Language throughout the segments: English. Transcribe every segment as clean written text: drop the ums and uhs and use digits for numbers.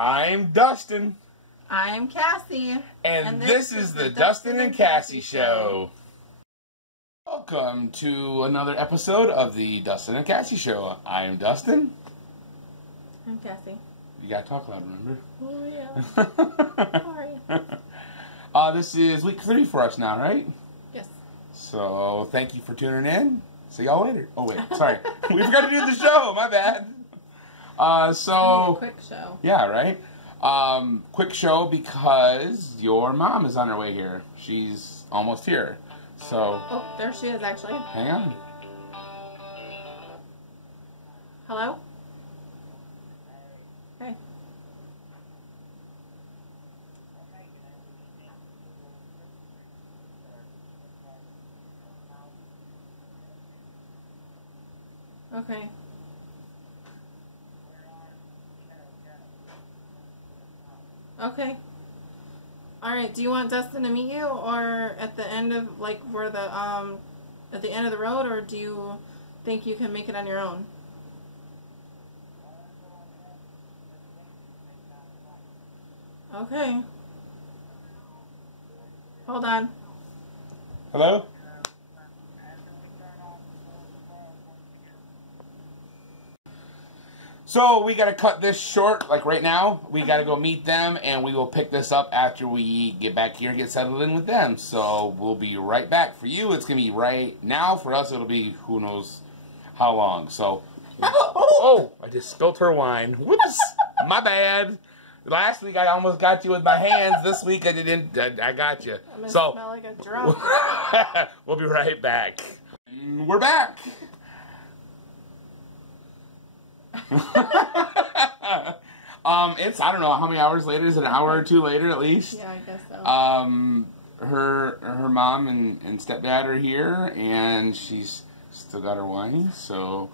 I'm Dustin. I'm Cassie. And this is the Dustin and Cassie Show. Welcome to another episode of the Dustin and Cassie Show. I am Dustin. I'm Cassie. You gotta talk loud, remember? Oh, yeah. Sorry. This is week 3 for us now, right? Yes. So, thank you for tuning in. See y'all later. Oh, wait. Sorry. We forgot to do the show. My bad. It's gonna be a quick show. Yeah, right? Quick show because your mom is on her way here. She's almost here. So. Oh, there she is, actually. Hang on. Hello? Hey. Okay. Okay. Alright, do you want Dustin to meet you or at the end of, like, where the, at the end of the road, or do you think you can make it on your own? Okay. Hold on. Hello? So we gotta cut this short, like right now. We gotta go meet them, and we will pick this up after we get back here and get settled in with them. So we'll be right back. For you, it's gonna be right now. For us, it'll be who knows how long. So, oh, I just spilled her wine. Whoops, my bad. Last week I almost got you with my hands. This week I didn't. I got you. I'm gonna So smell like a drunk. we'll be right back. We're back. It's, I don't know how many hours later. Is it an hour or two later at least? Yeah, I guess so. Her mom and stepdad are here, and she's still got her wine. So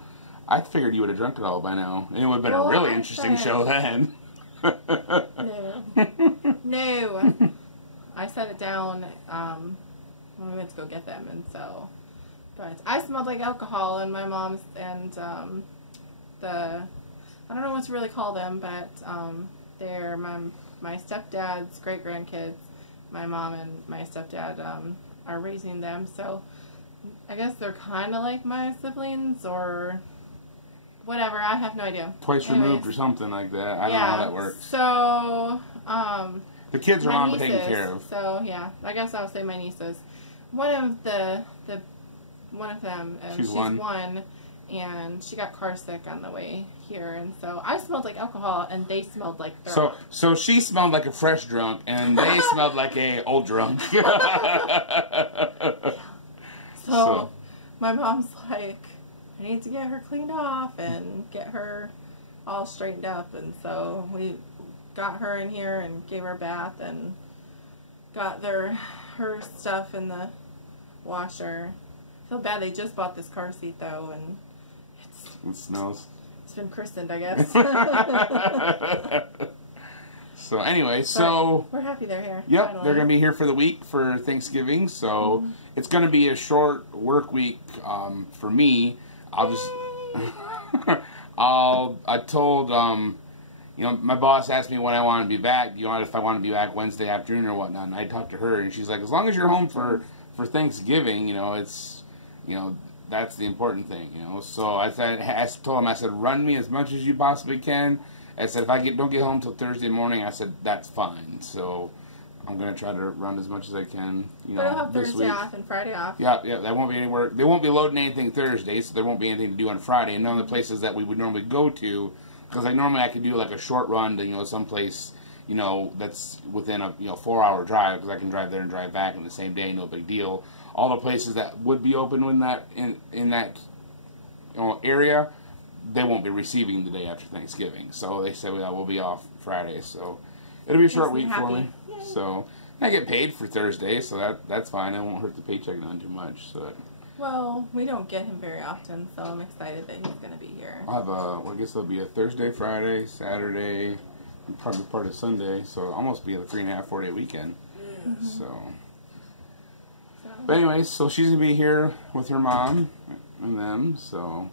I figured you would have drunk it all by now. It would have been a really interesting show then. No. No. I set it down when we went to go get them, and so, but I smelled like alcohol, and my mom's and I don't know what to really call them, but they're my stepdad's great grandkids. My mom and my stepdad are raising them, so I guess they're kind of like my siblings or whatever. I have no idea. Twice removed or something like that. I don't know how that works. So the kids are mom taken care of. So yeah, I guess I'll say my nieces. One of them, she's one. And she got car sick on the way here, and so I smelled like alcohol, and they smelled like throw up. So she smelled like a fresh drunk, and they smelled like a old drunk. So my mom's like, I need to get her cleaned off and get her all straightened up, and so we got her in here and gave her a bath and got her stuff in the washer. I feel bad, they just bought this car seat though, and it smells. It's been christened, I guess. So anyway, so we're happy they're here. Yep, finally. They're going to be here for the week for Thanksgiving. So it's going to be a short work week for me. I'll just I told you know, my boss asked me when I want to be back. You know, if I want to be back Wednesday afternoon or whatnot. And I talked to her, and she's like, as long as you're home for Thanksgiving, you know, it's, you know, that's the important thing, you know. So I told him, I said, run me as much as you possibly can. I said, if I don't get home till Thursday morning, I said, that's fine. So I'm going to try to run as much as I can, you know, but I'll have this Thursday week. off and Friday off. Yeah, there won't be any work. They won't be loading anything Thursday, so there won't be anything to do on Friday. And none of the places that we would normally go to, because like normally I could do like a short run to, you know, someplace, you know, that's within a, you know, 4-hour drive, because I can drive there and drive back in the same day, no big deal. All the places that would be open in that you know, area, they won't be receiving the day after Thanksgiving. So they said, well, we'll be off Friday. So it'll be a short week for me. Yay. So I get paid for Thursday, so that's fine. It won't hurt the paycheck none too much. So. Well, we don't get him very often, so I'm excited that he's going to be here. I'll have well, I guess it'll be a Thursday, Friday, Saturday, and probably part of Sunday. So it'll almost be a 3.5, 4-day weekend. So. But anyways, so she's gonna be here with her mom and them, so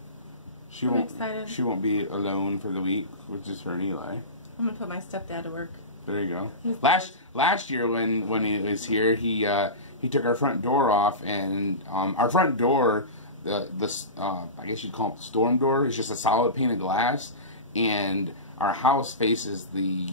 she won't be alone for the week with just her and Eli. I'm gonna put my stepdad to work. There you go. Last year when he was here, he took our front door off, and our front door, the I guess you'd call it the storm door, is just a solid pane of glass, and our house faces the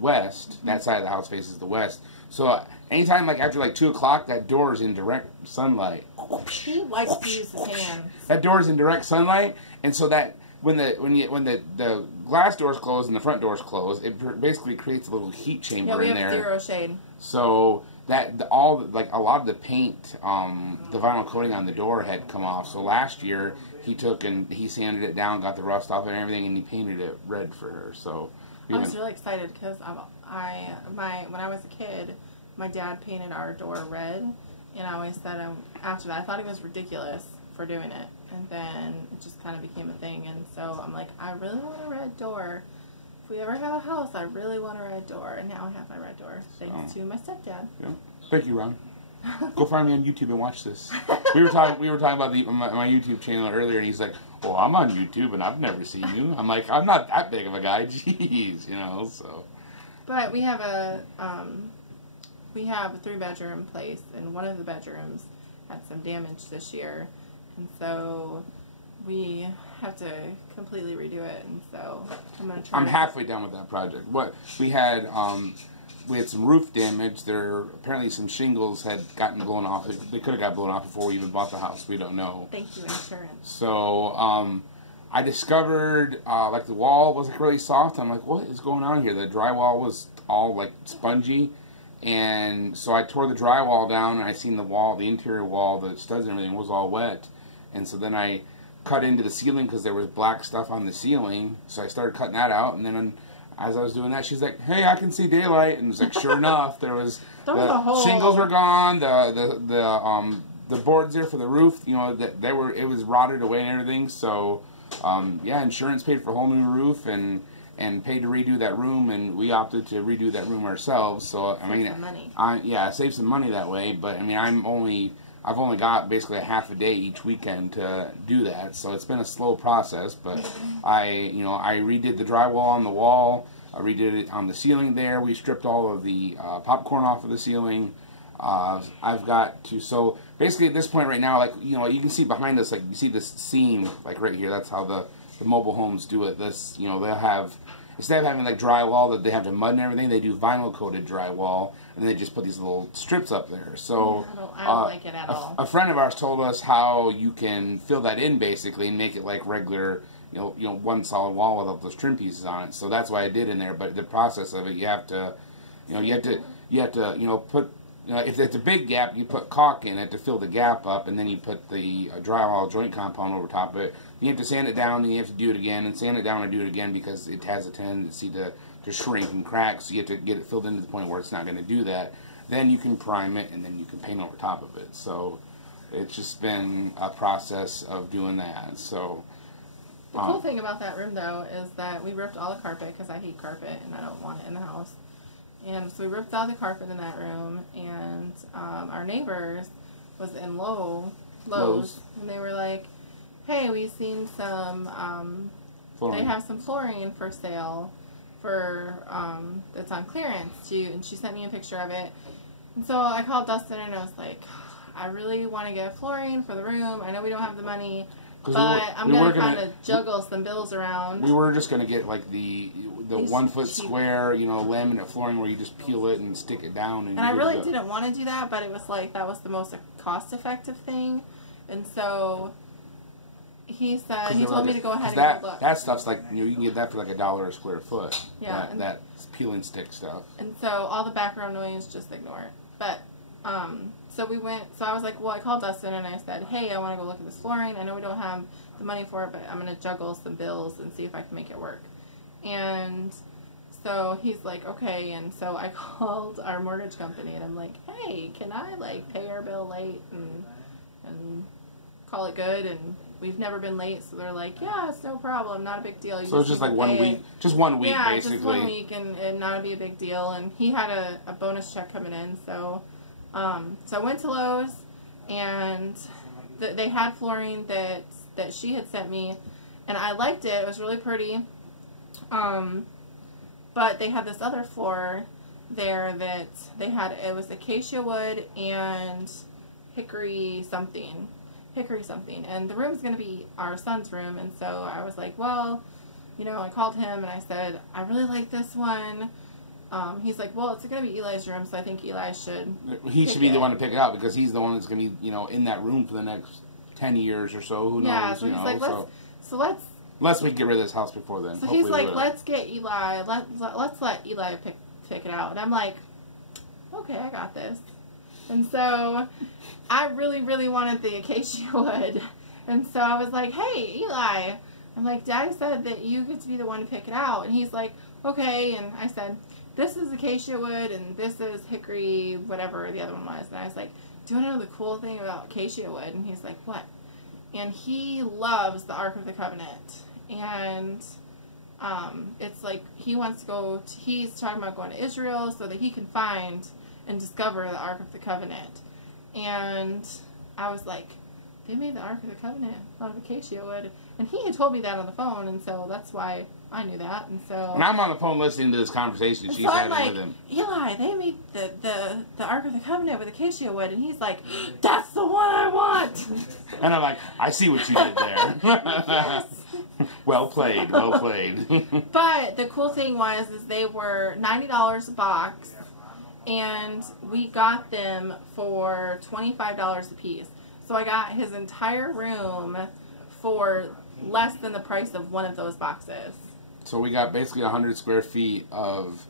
west. That side of the house faces the west. So anytime like after like 2 o'clock, that door is in direct sunlight. He likes to use his hands. That door is in direct sunlight, and so that when the glass doors close and the front doors close, it basically creates a little heat chamber in there. Yeah, we have 0 shade. So that a lot of the paint, the vinyl coating on the door had come off. So last year he took and he sanded it down, got the rust off and everything, and he painted it red for her. So I was really excited because when I was a kid, my dad painted our door red, and I always said after that I thought he was ridiculous for doing it, and then it just kind of became a thing, and so I'm like, I really want a red door. If we ever have a house, I really want a red door, and now I have my red door thanks to my stepdad. Yeah. Thank you, Ron. Go find me on YouTube and watch this. We were talking about my YouTube channel earlier, and he's like, "Oh, I'm on YouTube, and I've never seen you." I'm like, "I'm not that big of a guy, jeez, you know." So, but we have a 3-bedroom place, and one of the bedrooms had some damage this year, and so we have to completely redo it. And so I'm halfway done with that project. What we had some roof damage. There apparently some shingles had gotten blown off. They could have got blown off before we even bought the house. We don't know. Thank you, insurance. So I discovered like the wall was like really soft. I'm like, what is going on here? The drywall was all like spongy, and so I tore the drywall down, and I seen the wall, the interior wall, the studs and everything was all wet, and so then I cut into the ceiling because there was black stuff on the ceiling. So I started cutting that out, and then as I was doing that, she's like, "Hey, I can see daylight," and it was like, sure enough, there was the shingles were gone, the boards there for the roof, you know, it was rotted away and everything. So yeah, insurance paid for a whole new roof and paid to redo that room, and we opted to redo that room ourselves. So I mean, save some money that way. But I mean, I've only got basically a half a day each weekend to do that, so it's been a slow process. But I redid the drywall on the wall, I redid it on the ceiling there. We stripped all of the popcorn off of the ceiling. So basically at this point right now, like, you know, you can see behind us, like you see this seam, like right here. That's how the mobile homes do it. This, you know, they'll have, instead of having like drywall that they have to mud and everything, they do vinyl coated drywall, and they just put these little strips up there. So I don't like it at all. A friend of ours told us how you can fill that in basically and make it like regular, you know, one solid wall without those trim pieces on it. So that's why I did in there. But the process of it, you have to put, you know, if it's a big gap, you put caulk in it to fill the gap up, and then you put the drywall joint compound over top of it. You have to sand it down, and you have to do it again, and sand it down and do it again because it has a tendency to shrink and crack. So you have to get it filled in to the point where it's not going to do that. Then you can prime it, and then you can paint over top of it. So it's just been a process of doing that. So the cool thing about that room, though, is that we ripped all the carpet because I hate carpet and I don't want it in the house. And so we ripped out the carpet in that room, and our neighbors was in Lowe's, and they were like, "Hey, we've seen some, they have some flooring for sale for, that's on clearance." And she sent me a picture of it. And so I called Dustin and I was like, "I really want to get flooring for the room. I know we don't have the money, but I'm going to kind of juggle some bills around." We were just going to get like the 1 foot square, you know, laminate flooring where you just peel it and stick it down. And I really didn't want to do that, but it was like that was the most cost-effective thing. And so he told me to go ahead and go look. That stuff's like, you know, you can get that for like $1 a square foot. Yeah. That peel and stick stuff. And so all the background noise, just ignore it. But so we went. So I was like, well, I called Dustin and I said, "Hey, I want to go look at this flooring. I know we don't have the money for it, but I'm going to juggle some bills and see if I can make it work." And so he's like, "Okay." And so I called our mortgage company and I'm like, "Hey, can I like pay our bill late and call it good?" And we've never been late, so they're like, "Yeah, it's no problem, not a big deal." So it's just like 1 week, just 1 week, yeah, basically. Just 1 week and not be a big deal. And he had a bonus check coming in, so so I went to Lowe's, and they had flooring that she had sent me, and I liked it. It was really pretty. But they had this other floor there that they had, it was acacia wood and hickory something. And the room's going to be our son's room. And so I was like, well, you know, I called him and I said, I really like this one. He's like, well, it's going to be Eli's room, so I think Eli should. He should be the one to pick it out because he's the one that's going to be, you know, in that room for the next 10 years or so. Who knows? Yeah, so he's like, let's. Unless we get rid of this house before then. So he's like, let's get Eli. Let's let Eli pick it out. And I'm like, okay, I got this. And so I really, really wanted the acacia wood. And so I was like, hey, Eli. I'm like, Daddy said that you get to be the one to pick it out. And he's like, okay. And I said, this is acacia wood and this is hickory, whatever the other one was. And I was like, do you want to know the cool thing about acacia wood? And he's like, what? And he loves the Ark of the Covenant. And it's like he wants to go, he's talking about going to Israel so that he can find and discover the Ark of the Covenant. And I was like, they made the Ark of the Covenant out of acacia wood. And he had told me that on the phone, and so that's why I knew that. And so when I'm on the phone listening to this conversation she's having with him, Eli, they made the Ark of the Covenant with acacia wood, and he's like, that's the one I want. And I'm like, I see what you did there. Yes. Well played, well played. But the cool thing was is they were $90 a box, and we got them for $25 a piece. So I got his entire room for less than the price of one of those boxes. So we got basically 100 square feet of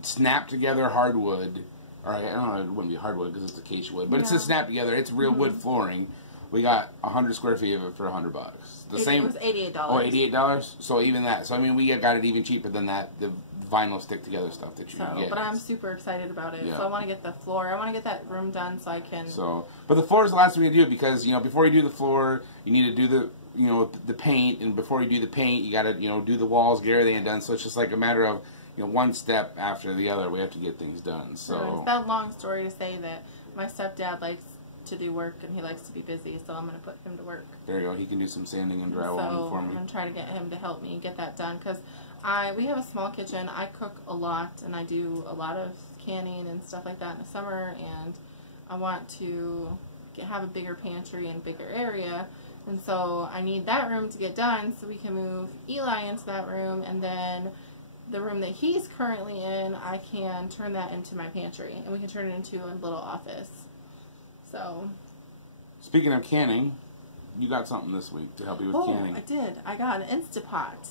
snapped together hardwood. Or I don't know, it wouldn't be hardwood because it's acacia wood, but it's just snapped together. It's real wood flooring. We got 100 square feet of it for $100. It was $88. Oh, $88. So even that. So I mean, we got it even cheaper than that. The vinyl stick together stuff that you can get. But I'm super excited about it. Yeah. So I want to get the floor. I want to get that room done so I can. So, but the floor is the last thing we do because before you do the floor, you need to do the paint, and before you do the paint, you got to do the walls. They ain't done. So it's just like a matter of one step after the other. We have to get things done. So it's that long story to say that my stepdad likes to do work and he likes to be busy, so I'm going to put him to work. There you go. He can do some sanding and drywalling for me. I'm going to try to get him to help me get that done because we have a small kitchen. I cook a lot and I do a lot of canning and stuff like that in the summer, and I want to have a bigger pantry and bigger area, and so I need that room to get done so we can move Eli into that room, and then the room that he's currently in, I can turn that into my pantry and we can turn it into a little office. So, speaking of canning, you got something this week to help you with canning. I did. I got an Instapot.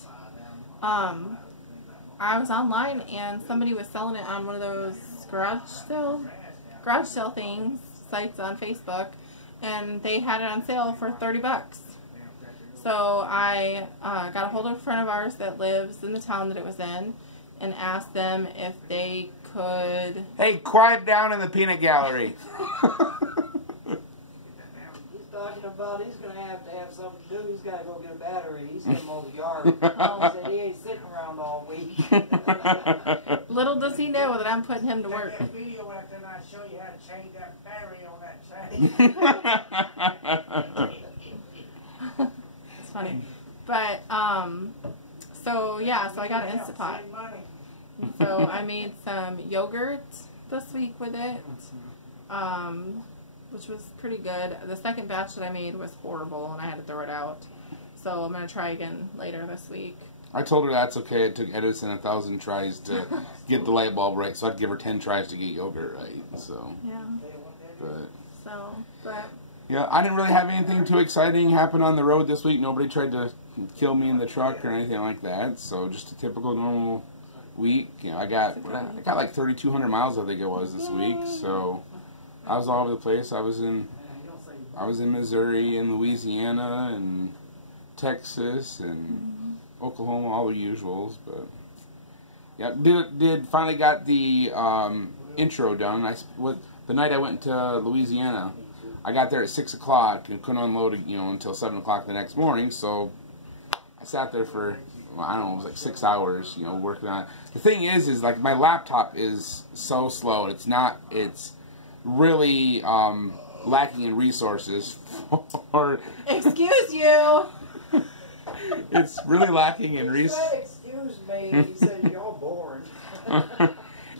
I was online and somebody was selling it on one of those garage sale things, sites on Facebook, and they had it on sale for $30. So I got a hold of a friend of ours that lives in the town that it was in and asked them if they could... Hey, quiet down in the peanut gallery. Talking about he's going to have something to do. He's got to go get a battery. He's going to mow the yard. He said he ain't sitting around all week. Little does he know that I'm putting him to work. Take that video after and I'll show you how to change that battery on that chain. It's funny. But, so yeah, so I got an Instapot. So I made some yogurt this week with it. Which was pretty good. The second batch that I made was horrible, and I had to throw it out. So I'm going to try again later this week. I told her that's okay. It took Edison 1,000 tries to get the light bulb right, so I'd give her 10 tries to get yogurt right. So yeah. But yeah, I didn't really have anything too exciting happen on the road this week. Nobody tried to kill me in the truck or anything like that. So just a typical normal week. I got like 3,200 miles, I think it was this week. So I was all over the place. I was in Missouri and Louisiana and Texas and Oklahoma, all the usuals. But yeah, did finally got the intro done. The night I went to Louisiana, I got there at 6 o'clock and couldn't unload it, until 7 o'clock the next morning. So I sat there for I don't know, it was like 6 hours, working on it. The thing is like my laptop is so slow. It's really lacking in resources for... Excuse you! It's really lacking in resources. Excuse me, he said you're boring.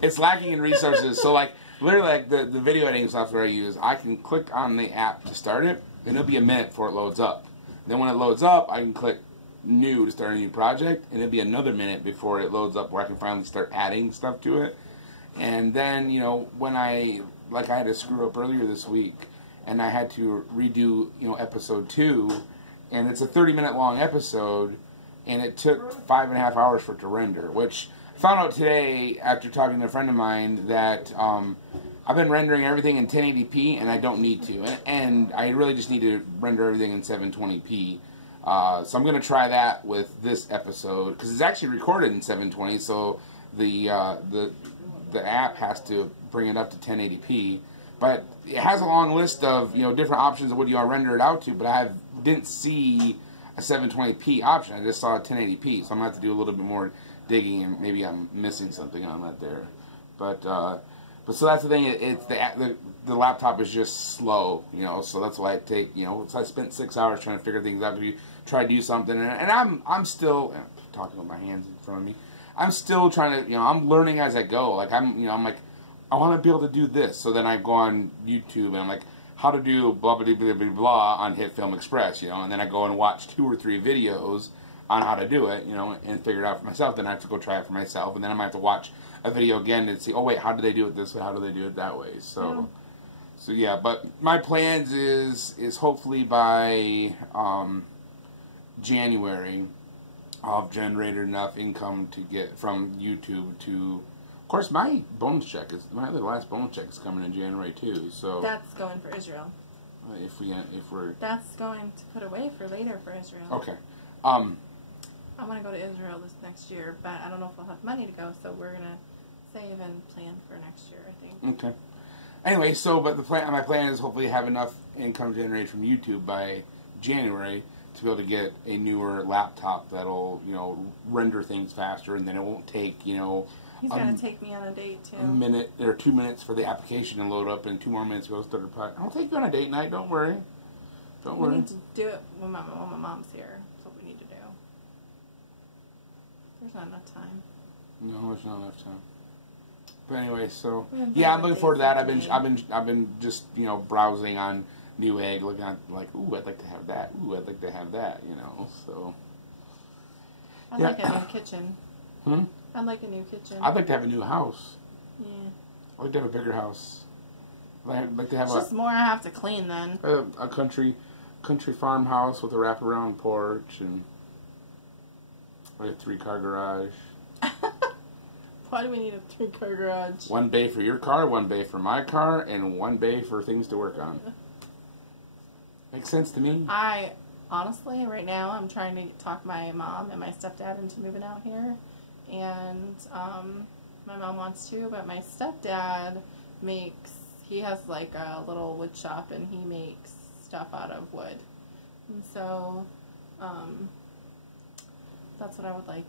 It's lacking in resources. So like literally like the video editing software I use, I can click on the app to start it, and it'll be a minute before it loads up. Then when it loads up, I can click new to start a new project, and it'll be another minute before it loads up where I can finally start adding stuff to it. And then, you know, when I had to screw up earlier this week, and I had to redo, you know, episode 2, and it's a 30-minute long episode, and it took 5.5 hours for it to render, which I found out today after talking to a friend of mine that I've been rendering everything in 1080p, and I don't need to, and I really just need to render everything in 720p. So I'm going to try that with this episode, because it's actually recorded in 720, so the app has to bring it up to 1080p. But it has a long list of, you know, different options of what you want to render it out to, but I didn't see a 720p option. I just saw a 1080p, so I'm going to have to do a little bit more digging, and maybe I'm missing something on that there. But so that's the thing. It's the laptop is just slow, you know. So that's why so I spent 6 hours trying to figure things out. Try to do something, and I'm still talking with my hands in front of me. I'm still trying to, you know, I'm learning as I go. Like I'm like, I want to be able to do this. So then I go on YouTube and I'm like, how to do blah blah blah blah blah on Hit Film Express, you know. And then I go and watch 2 or 3 videos on how to do it, you know, and figure it out for myself. Then I have to go try it for myself, and then I might have to watch a video again to see, oh wait, how do they do it this way? How do they do it that way? So, so yeah. But my plans is hopefully by January, I'll have generated enough income to get from YouTube to. Of course, my bonus check my last bonus check is coming in January too. So that's going for Israel. If we're that's going to put away for later for Israel. Okay. I want to go to Israel this next year, but I don't know if I'll have money to go. So we're gonna save and plan for next year, I think. Okay. Anyway, so but my plan is hopefully have enough income generated from YouTube by January to be able to get a newer laptop that'll, you know, render things faster, and then it won't take, you know, he's gonna take me on a date too. A minute or 2 minutes for the application to load up, and 2 more minutes to go start the project. I'll take you on a date night. Don't worry. Don't worry. We need to do it when my mom's here. That's what we need to do. There's not enough time. No, there's not enough time. But anyway, so yeah, I'm looking forward to that. I've been just, you know, browsing on Newegg, looking at like, ooh, I'd like to have that. Ooh, I'd like to have that. You know, so. I'd like a new kitchen. I'd like a new kitchen. I'd like to have a new house. Yeah. I'd like to have a bigger house. I'd like to have just more I have to clean then. A country farmhouse with a wraparound porch and like a 3-car garage. Why do we need a 3-car garage? 1 bay for your car, 1 bay for my car, and 1 bay for things to work on. Makes sense to me. Honestly, right now, I'm trying to talk my mom and my stepdad into moving out here. And my mom wants to, but my stepdad he has like a little wood shop, and he makes stuff out of wood. And so, that's what I would like.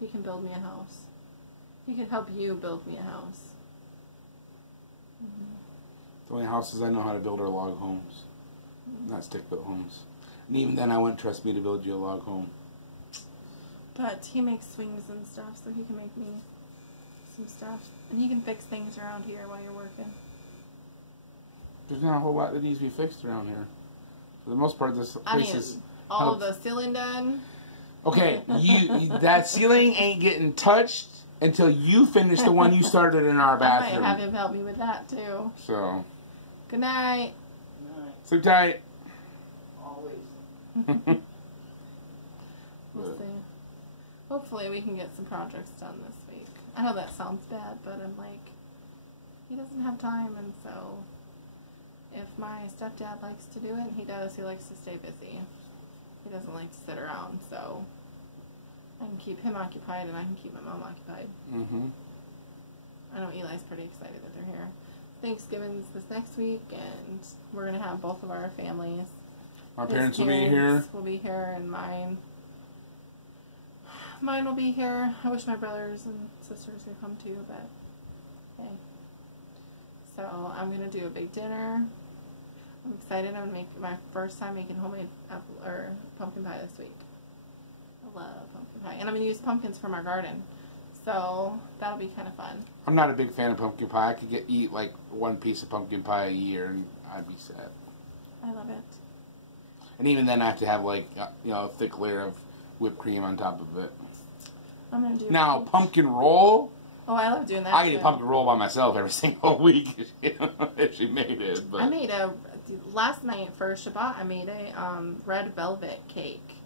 He can build me a house. He can help you build me a house. The only houses I know how to build are log homes, not stick-built homes. And even then, I wouldn't trust me to build you a log home. But he makes swings and stuff, so he can make me some stuff. And he can fix things around here while you're working. There's not a whole lot that needs to be fixed around here. For the most part, this place is... all of the ceiling done. Okay, that ceiling ain't getting touched until you finish the one you started in our bathroom. I might have him help me with that, too. So... Good night. Good night. Sleep tight. Always. We'll see. Hopefully we can get some projects done this week. I know that sounds bad, but I'm like, he doesn't have time, and so if my stepdad likes to do it, and he does, he likes to stay busy. He doesn't like to sit around, so I can keep him occupied, and I can keep my mom occupied. I know Eli's pretty excited that they're here. Thanksgiving's this next week, and we're going to have both of our families. My parents will be here. Will be here, and mine will be here. I wish my brothers and sisters could come too, but hey. So I'm gonna do a big dinner. I'm excited. I'm gonna make my first time making homemade pumpkin pie this week. I love pumpkin pie, and I'm gonna use pumpkins from our garden. So that'll be kind of fun. I'm not a big fan of pumpkin pie. I could eat like one piece of pumpkin pie a year and I'd be set. I love it. And even then I have to have like, a thick layer of whipped cream on top of it. I'm going to do Now, pumpkin roll. Oh, I love doing that. I can eat pumpkin roll by myself every single week if she made it. But. I made last night for Shabbat, I made a red velvet cake.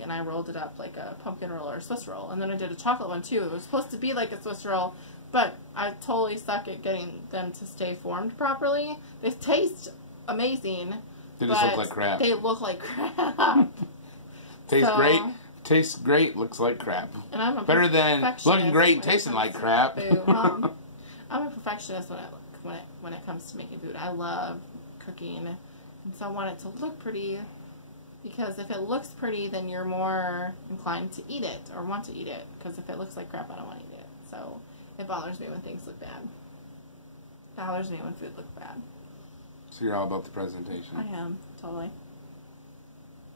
And I rolled it up like a pumpkin roll or a Swiss roll. And then I did a chocolate one too. It was supposed to be like a Swiss roll, but I totally suck at getting them to stay formed properly. They taste amazing. They just look like crap. They look like crap. Great. Tastes great, looks like crap. And I'm better than looking great and tasting like crap. I'm a perfectionist when it comes to making food. I love cooking, and so I want it to look pretty. Because if it looks pretty, then you're more inclined to eat it or want to eat it. Because if it looks like crap, I don't want to eat it. So it bothers me when things look bad. It bothers me when food looks bad. So you're all about the presentation. I am, totally.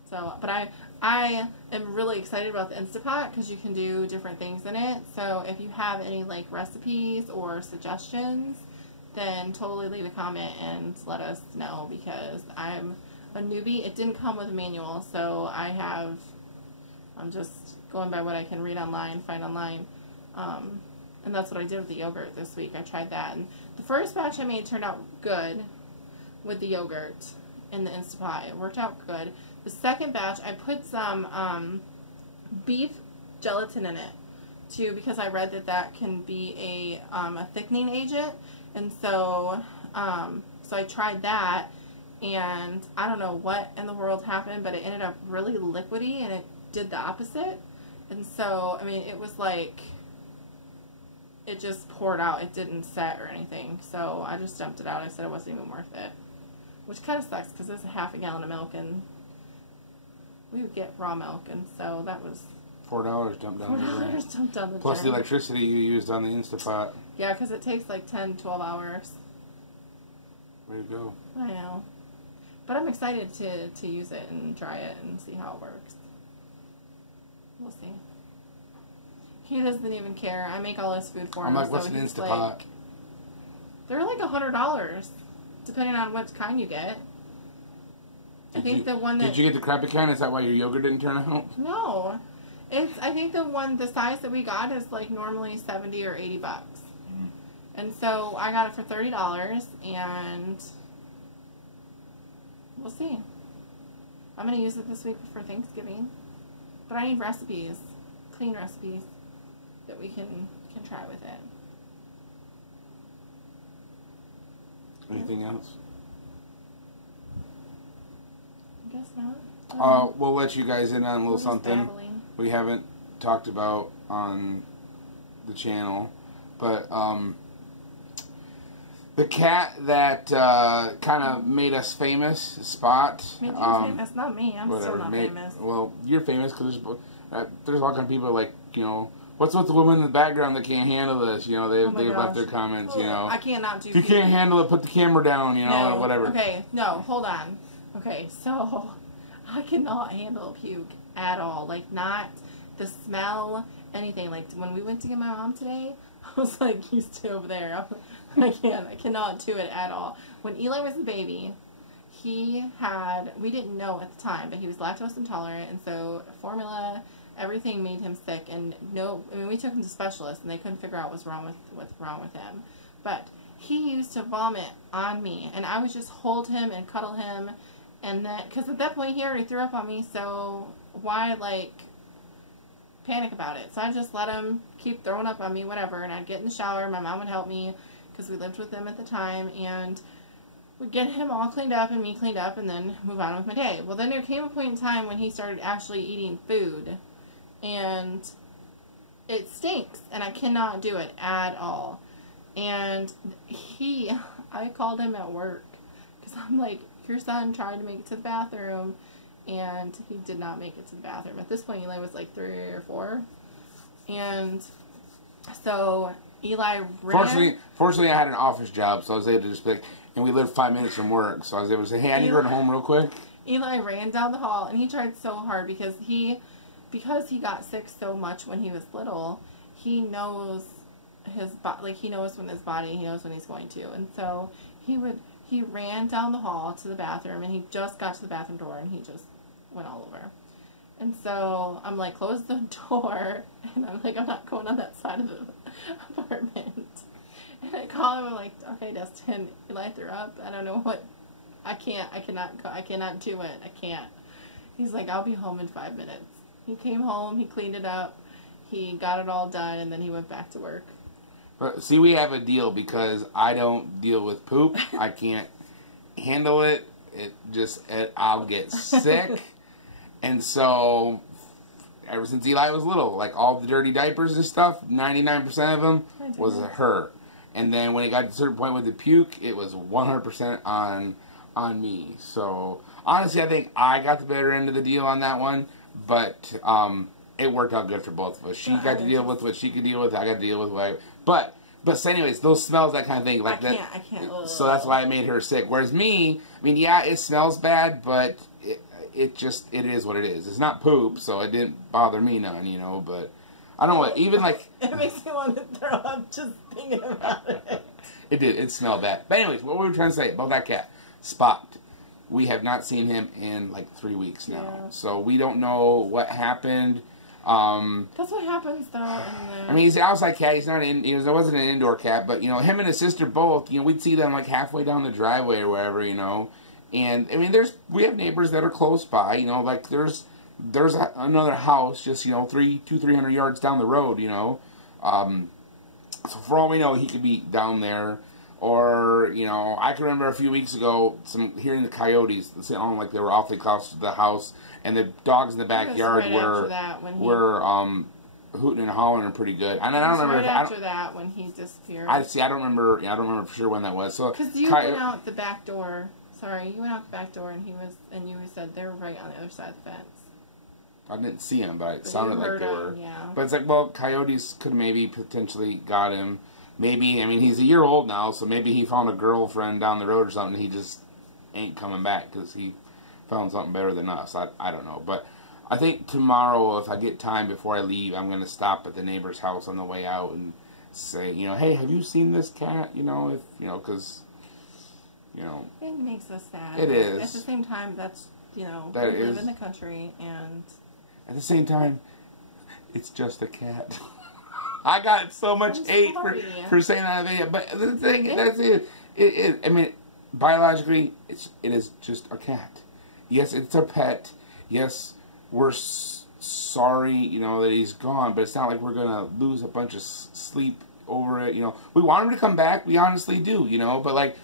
So, but I am really excited about the Instapot because you can do different things in it. So if you have any recipes or suggestions, then totally leave a comment and let us know because I'm a newbie. It didn't come with a manual, so I'm just going by what I can read online, find online, and that's what I did with the yogurt this week. I tried that, and the first batch I made turned out good with the yogurt in the Instapot. It worked out good. The second batch, I put some beef gelatin in it too because I read that can be a thickening agent, and so I tried that. And I don't know what in the world happened, but it ended up really liquidy, and it did the opposite. And so, I mean, it was like, it just poured out. It didn't set or anything. So I just dumped it out. I said it wasn't even worth it. Which kind of sucks, because it's a half a gallon of milk, and we would get raw milk, and so that was... $4 dumped down the drain. $4 dumped down the Plus drain. the electricity you used on the Instapot. Yeah, because it takes like 10, 12 hours. Way to go. I know. But I'm excited to use it and try it and see how it works. We'll see. He doesn't even care. I make all his food for him. I'm like, what's an Instapot? They're like $100, depending on what kind you get. I think the one that... Did you get the crappy kind? Is that why your yogurt didn't turn out? No. I think the size that we got is like normally 70 or 80 bucks. And so I got it for $30, and... we'll see. I'm going to use it this week for Thanksgiving. But I need recipes, clean recipes, that we can try with it. Anything else? I guess not. We'll let you guys in on a little something we haven't talked about on the channel. But, the cat that kind of made us famous, Spot. Made you famous, not me. I'm whatever, still not famous. Well, you're famous because there's a lot of people like, what's with the woman in the background that can't handle this? They left their comments, I cannot do if you can't handle it, put the camera down, no. whatever. Okay, no, hold on. Okay, so I cannot handle puke at all. Like, not the smell, anything. Like, when we went to get my mom today, I was like, you stay over there. I cannot do it at all. When Eli was a baby, we didn't know at the time, but he was lactose intolerant, and so formula, everything made him sick, and we took him to specialists, and they couldn't figure out what's wrong with him. But he used to vomit on me, and I would just hold him and cuddle him, and then, because at that point he already threw up on me, so why, panic about it? So I just let him keep throwing up on me, whatever, and I'd get in the shower, my mom would help me, because we lived with them at the time, and we'd get him all cleaned up and me cleaned up and then move on with my day. Well, then there came a point in time when he started actually eating food, and it stinks, and I cannot do it at all. And I called him at work, because I'm like, your son tried to make it to the bathroom, and he did not make it to the bathroom. At this point, Eli was like 3 or 4, and so... Eli ran. Fortunately, I had an office job, so I was able to just pick, and we lived 5 minutes from work, so I was able to say, hey, I need to run home real quick. Eli ran down the hall, and he tried so hard because he got sick so much when he was little, he knows his like he knows when his body, he knows when he's going to, and so he ran down the hall to the bathroom, and he just got to the bathroom door, and he just went all over. And so I'm like, close the door, and I'm like, I'm not going on that side of the apartment. And I call him, I'm like, okay, Dustin, Eli threw up. I don't know what, I cannot do it. I can't. He's like, I'll be home in 5 minutes. He came home, he cleaned it up, he got it all done, and then he went back to work. But see, we have a deal because I don't deal with poop. I can't handle it. I'll get sick. And so, ever since Eli was little, like all the dirty diapers and stuff, 99% of them was her. And then when it got to a certain point with the puke, it was 100% on me. So, honestly, I think I got the better end of the deal on that one. But it worked out good for both of us. She got to deal with what she could deal with. I got to deal with what But so anyways, those smells, that kind of thing. Like I can't. So that's why I made her sick. Whereas me, I mean, yeah, it smells bad, but it is what it is. It's not poop, so it didn't bother me none, you know, but I don't know what, even like... It makes me want to throw up just thinking about it. It did. It smelled bad. But anyways, what we were trying to say about that cat, Spot. We have not seen him in like 3 weeks now. Yeah. So we don't know what happened. That's what happens, though. I mean, he's an outside cat. He's not in. It wasn't an indoor cat, but you know, him and his sister both. You know, we'd see them like halfway down the driveway or wherever. You know, and I mean, we have neighbors that are close by. You know, like there's another house just 300 yards down the road. You know, so for all we know, he could be down there. Or, you know, I can remember a few weeks ago hearing the coyotes sound like they were awfully close to the house, and the dogs in the backyard were hooting and hollering pretty good. And I don't remember after that when he disappeared. I don't remember. I don't remember for sure when that was. So because you went out the back door. Sorry, you went out the back door, and you said they were right on the other side of the fence. I didn't see him, but it sounded like they were. Yeah. But it's like, well, coyotes could maybe potentially got him. Maybe, I mean, he's a year old now, so maybe he found a girlfriend down the road or something, and he just ain't coming back because he found something better than us. I don't know. But I think tomorrow, if I get time before I leave, I'm going to stop at the neighbor's house on the way out and say, you know, hey, have you seen this cat? You know, because, you know. It makes us sad. It is. At the same time, that's, you know, we live in the country, and. At the same time, it's just a cat. I got so much hate for saying that in the video, but the thing, that's it. I mean, biologically, it is just a cat. Yes, it's a pet. Yes, we're sorry, you know, that he's gone, but it's not like we're gonna lose a bunch of sleep over it. You know, we want him to come back. We honestly do, you know. But like,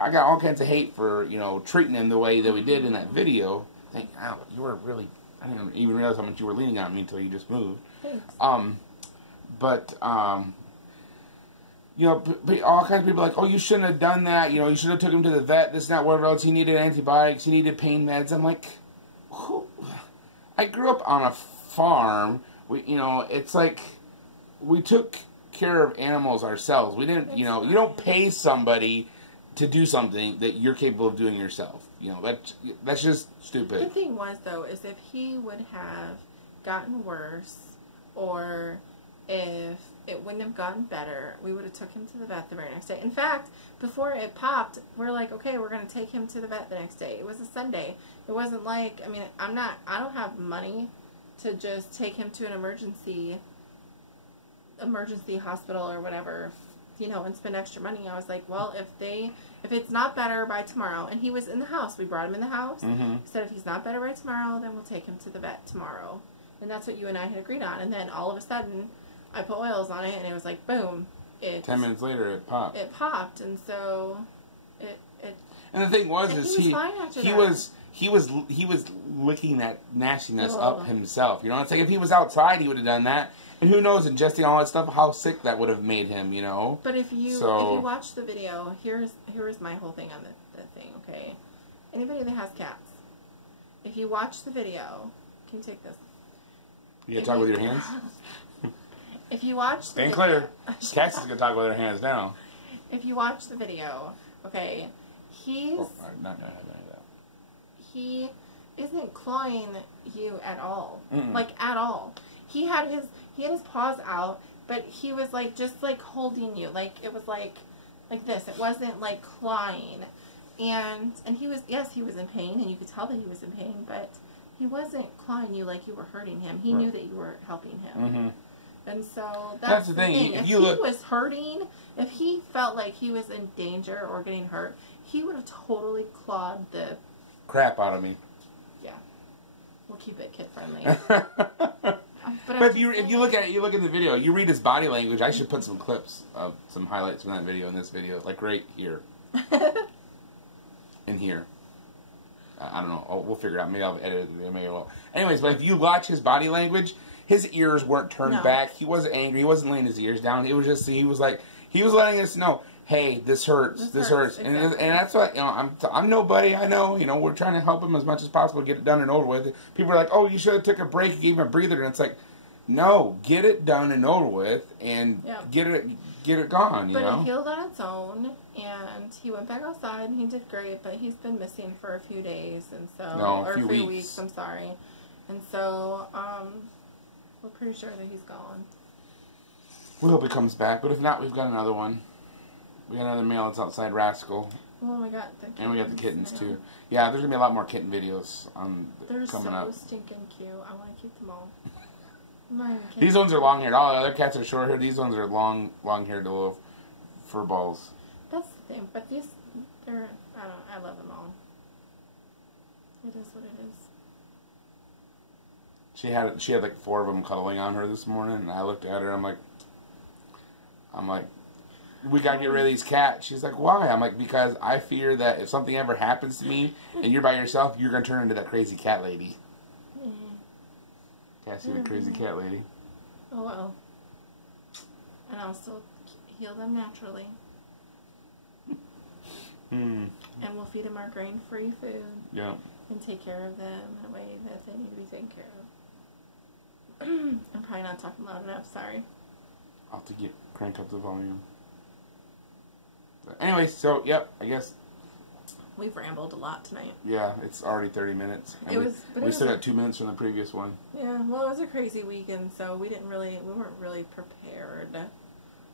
I got all kinds of hate for treating him the way that we did in that video. Wow, you were really. I didn't even realize how much you were leaning on me until you just moved. Thanks. But, you know, all kinds of people are like, oh, you shouldn't have done that. You know, you should have took him to the vet, this and that, wherever else. He needed antibiotics. He needed pain meds. I'm like, I grew up on a farm. It's like we took care of animals ourselves. We didn't, you don't pay somebody to do something that you're capable of doing yourself. You know, that's just stupid. The thing was, though, is if he would have gotten worse, or if it wouldn't have gotten better, we would have took him to the vet the very next day. In fact, before it popped, we're like, okay, we're going to take him to the vet the next day. It was a Sunday. It wasn't like, I mean, I don't have money to just take him to an emergency hospital or whatever, and spend extra money. I was like, well, if it's not better by tomorrow, and he was in the house, we brought him in the house, said if he's not better by tomorrow, then we'll take him to the vet tomorrow. And that's what you and I had agreed on. And then all of a sudden, I put oils on it, and it was like, boom. 10 minutes later, it popped. It popped, and so it. And the thing was, he was licking that nastiness up himself. It's like if he was outside, he would have done that. And who knows, ingesting all that stuff, how sick that would have made him. But if you watch the video, here's my whole thing on the thing. Okay, anybody that has cats, if you watch the video, can you take this? You gotta talk with your hands? If you watch the video... clear. Cassie's gonna talk with her hands now. If you watch the video, okay, he isn't clawing you at all. Like, at all. He had his paws out, but he was like just like holding you, like it was like this. It wasn't like clawing, and he was, yes, he was in pain, and you could tell that he was in pain, but he wasn't clawing you like you were hurting him. He knew that you were helping him. Mm-hmm. And so that's the thing. If he was hurting, if he felt like he was in danger or getting hurt, he would have totally clawed the crap out of me. Yeah. We'll keep it kid friendly. But if you look at it, you look at the video, you read his body language. I should put some clips of some highlights from that video in this video, like right here. In here. I don't know. Oh, we'll figure it out. Maybe I'll edit it. Maybe I will. Anyways, but if you watch his body language, his ears weren't turned back. He wasn't angry. He wasn't laying his ears down. It was just, he was letting us know, hey, this hurts. This hurts. Exactly. And that's what, I'm nobody. I know. We're trying to help him as much as possible, get it done and over with. People are like, oh, you should have took a break. You gave him a breather. And it's like, no, get it done and over with, and get it gone. But it healed on its own, and he went back outside, and he did great. But he's been missing for a few days, and so a few weeks. I'm sorry, and so we're pretty sure that he's gone. We hope he comes back, but if not, we've got another one. We got another male that's outside Rascal. Well, we got the kittens. And we got the kittens too. Yeah, there's gonna be a lot more kitten videos They're coming up. They're so stinking cute. I want to keep them all. These ones are long haired. All the other cats are short haired. These ones are long haired little fur balls. That's the thing, but these, I love them all. It is what it is. She had like 4 of them cuddling on her this morning, and I looked at her. I'm like, we gotta get rid of these cats. She's like, why? I'm like, because I fear that if something ever happens to me and you're by yourself, you're gonna turn into that crazy cat lady. Cassie, the crazy cat lady. Oh well. And I'll still heal them naturally. And we'll feed them our grain-free food. Yeah. And take care of them in a way that they need to be taken care of. I'm probably not talking loud enough, sorry. I'll have to crank up the volume. But anyway, so, yep, I guess. We've rambled a lot tonight. Yeah, it's already 30 minutes. We still got 2 minutes from the previous one. Yeah, well, it was a crazy weekend, so we weren't really prepared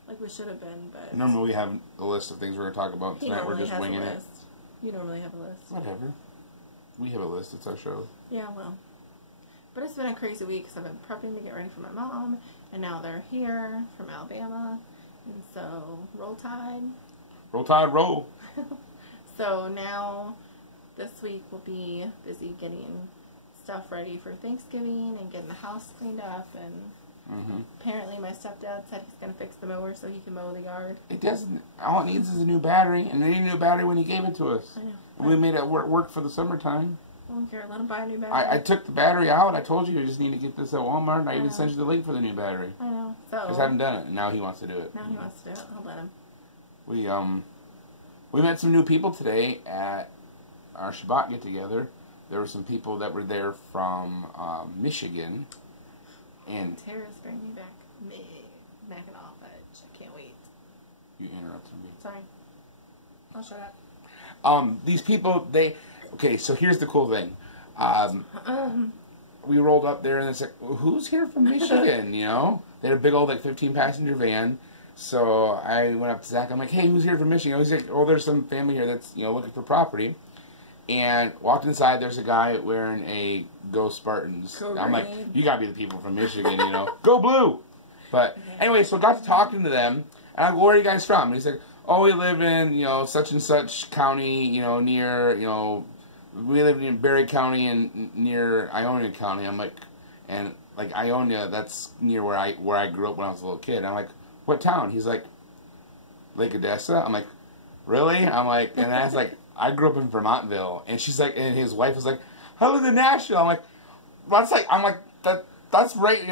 like we should have been. But normally we have a list of things we're going to talk about. Tonight we're just winging it. You normally have a list. Whatever. We have a list. It's our show. Yeah, well. But it's been a crazy week because I've been prepping to get ready for my mom, and now they're here from Alabama, and so roll tide. Roll tide, roll. So now, this week we'll be busy getting stuff ready for Thanksgiving and getting the house cleaned up. And apparently my stepdad said he's going to fix the mower so he can mow the yard. It doesn't. All it needs is a new battery, and they need a new battery when he gave it to us. I know. And we made it work for the summertime. I don't care. Let him buy a new battery. I took the battery out. I told you just need to get this at Walmart, and I even sent you the link for the new battery. I know. So just haven't done it, and now he wants to do it. Now he wants to do it. I'll let him. We met some new people today at our Shabbat get-together. There were some people that were there from Michigan. And Tara's bringing me back it off edge. I can't wait. You interrupted me. Sorry. I'll shut up. These people, okay, so here's the cool thing. We rolled up there and it's like, well, who's here from Michigan, They had a big old 15-passenger van. So I went up to Zach. I'm like, hey, who's here from Michigan? He's like, oh, there's some family here that's, looking for property. And walked inside. There's a guy wearing a Go Spartans. I'm like, you got to be the people from Michigan, Go Blue! But anyway, so I got to talking to them. And I go, where are you guys from? And he's like, oh, we live in, such and such county, near, we live in Berry County and near Ionia County. I'm like, and like Ionia, that's near where I grew up when I was a little kid. I'm like, what town? He's like, Lake Odessa. I'm like, really? I'm like, and that's like, I grew up in Vermontville, and she's like, and his wife was like, I live in Nashville. I'm like, that's right,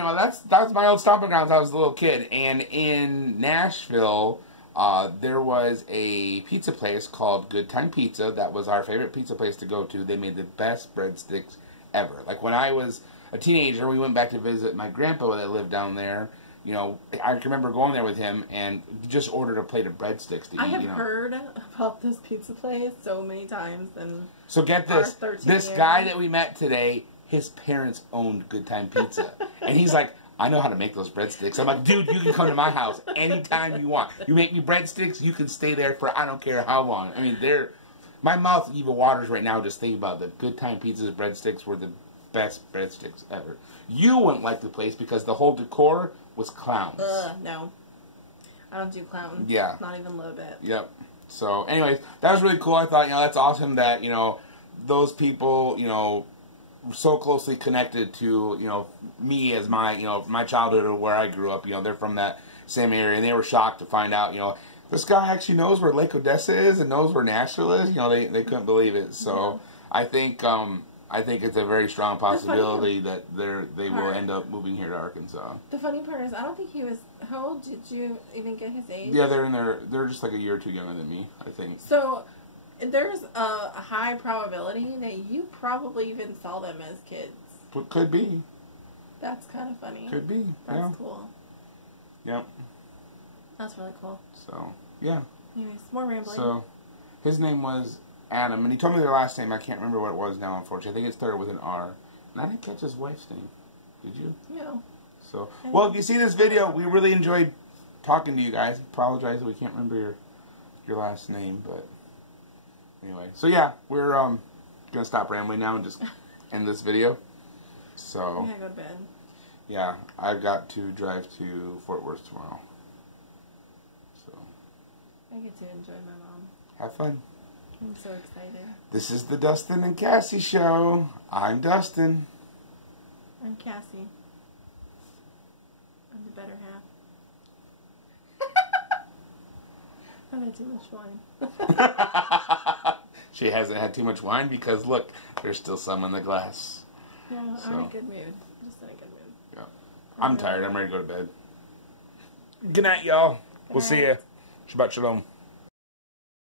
that's my old stomping grounds. I was a little kid, and in Nashville, there was a pizza place called Good Time Pizza. That was our favorite pizza place to go to. They made the best breadsticks ever. Like when I was a teenager, we went back to visit my grandpa that lived down there. I remember going there with him and just ordered a plate of breadsticks to eat. I have heard about this pizza place so many times. So get this. This guy that we met today, his parents owned Good Time Pizza. And he's like, I know how to make those breadsticks. I'm like, dude, you can come to my house anytime you want. You make me breadsticks, you can stay there for I don't care how long. I mean, my mouth even waters right now just thinking about the Good Time Pizza's breadsticks were the best breadsticks ever. You wouldn't like the place because the whole decor was clowns. No. I don't do clowns. Yeah. Not even a little bit. Yep. So, anyways, that was really cool. I thought, that's awesome that, those people, so closely connected to, me as my, my childhood or where I grew up. They're from that same area, and they were shocked to find out, this guy actually knows where Lake Odessa is and knows where Nashville is. They couldn't believe it. So, I think it's a very strong possibility that they will end up moving here to Arkansas. The funny part is, I don't think he was. How old did you even get his age? Yeah, they're just like a year or two younger than me, I think. So, there's a high probability that you probably even saw them as kids. Could be. That's kind of funny. Could be. That's cool. Yep. That's really cool. So, yeah. Anyways, more rambling. So, his name was Adam, and he told me their last name. I can't remember what it was now, unfortunately. I think it started with an R. And I didn't catch his wife's name. Did you? Yeah. So, well, if you see this video, we really enjoyed talking to you guys. Apologize that we can't remember your last name, but anyway. So, yeah, we're going to stop rambling now and just end this video. So, I gotta go to bed. Yeah, I've got to drive to Fort Worth tomorrow. So, I get to enjoy my mom. have fun. I'm so excited. This is the Dustin and Cassie show. I'm Dustin. I'm Cassie. I'm the better half. I've had too much wine. She hasn't had too much wine because, look, there's still some in the glass. Yeah, I'm in a good mood. Just in a good mood. Yeah. I'm tired. I'm ready to go to bed. Good night, y'all. We'll see you. Shabbat shalom.